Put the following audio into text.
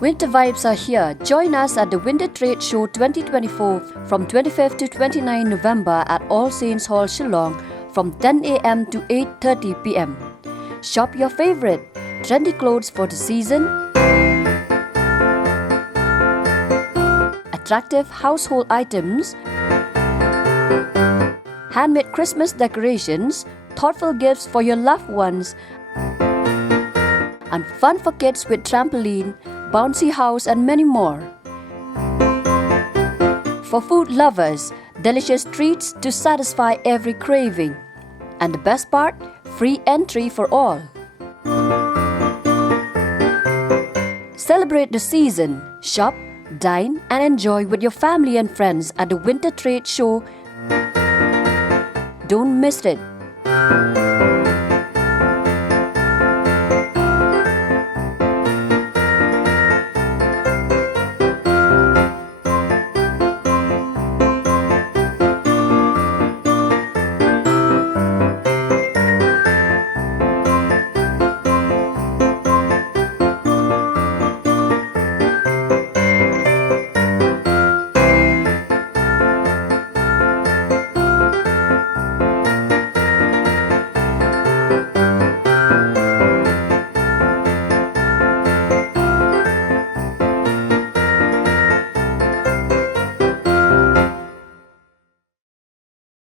Winter vibes are here. Join us at the Winter Trade Show 2024 from 25th to 29th November at All Saints Hall, Shillong from 10 a.m. to 8:30 p.m. Shop your favorite trendy clothes for the season, attractive household items, handmade Christmas decorations, thoughtful gifts for your loved ones, and fun for kids with trampoline, bouncy house and many more. For food lovers, delicious treats to satisfy every craving. And the best part, free entry for all. Celebrate the season, shop, dine and enjoy with your family and friends at the Winter Trade Show. Don't miss it.